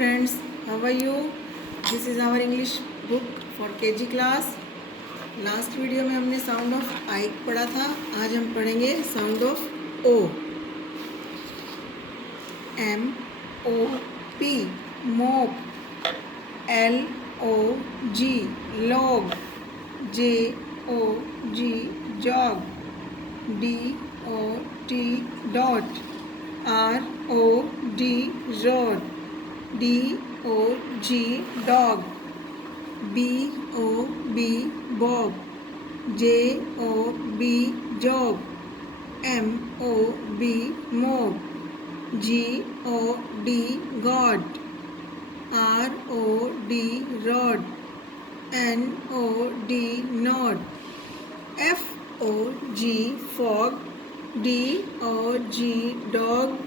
friends, how are you? This is our English book for KG class. Last video में हमने sound of आई पढ़ा था. आज हम पढ़ेंगे sound of O. M O P मोप. L O G log. J O G jog. D O T dot. R O D rod. D O G dog. B O B bob. J O B jog. M O B mob. G O D god. R O D rod. N O D nod. F O G fog. D O G dog.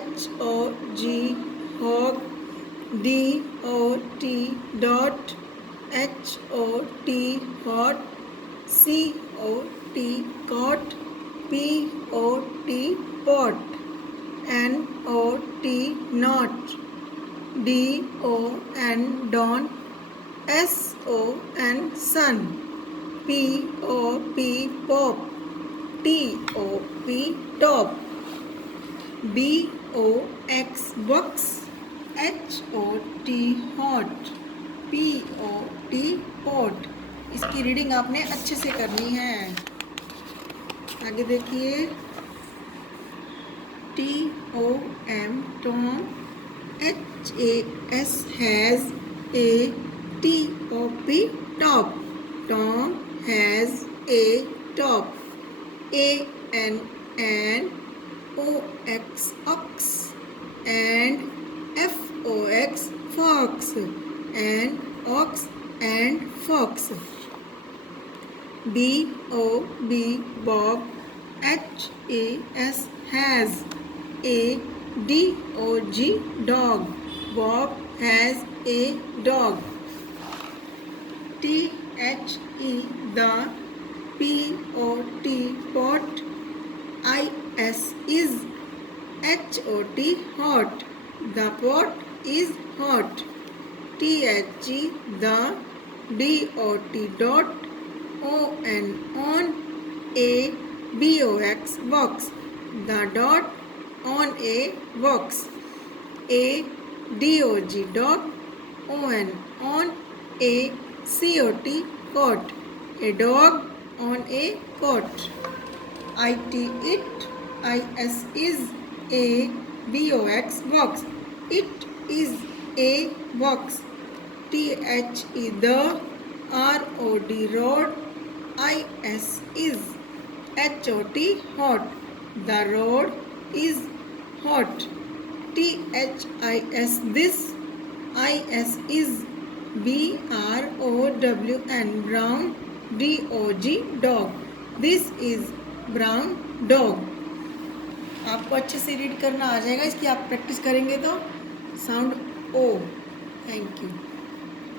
H O G hog. D O T dot. H O T hot. C O T cot. P O T pot. N O T knot. D O N don. S O N sun. P O P pop. T O P top. B O X box. H O T hot. P O T pot. इसकी reading आपने अच्छे से करनी है. आगे देखिए. T O M Tom. H A S has. A T O P top. Tom has a top. A N O X ox. And F O X fox. And ox and fox. B O B bob. H A S has. A D O G dog. Bob has a dog. T H E the. P O T pot. I S is. H O T hot. The pot is hot. T H E the. D O T dot. O N on. A B O X box. The dot on a box. A D O G dot. O N on a C O T cot. A dog on a cot. I T it. I S is. A B O X box. It is a box. T H E the. R O D rod. I S is. H O T hot. The road is hot. T H I S this. I S is. B R O W N brown. D O G dog. This is brown dog. आपको अच्छे से read करना आ जाएगा. इसकी आप practice करेंगे तो. Sound O. Thank you.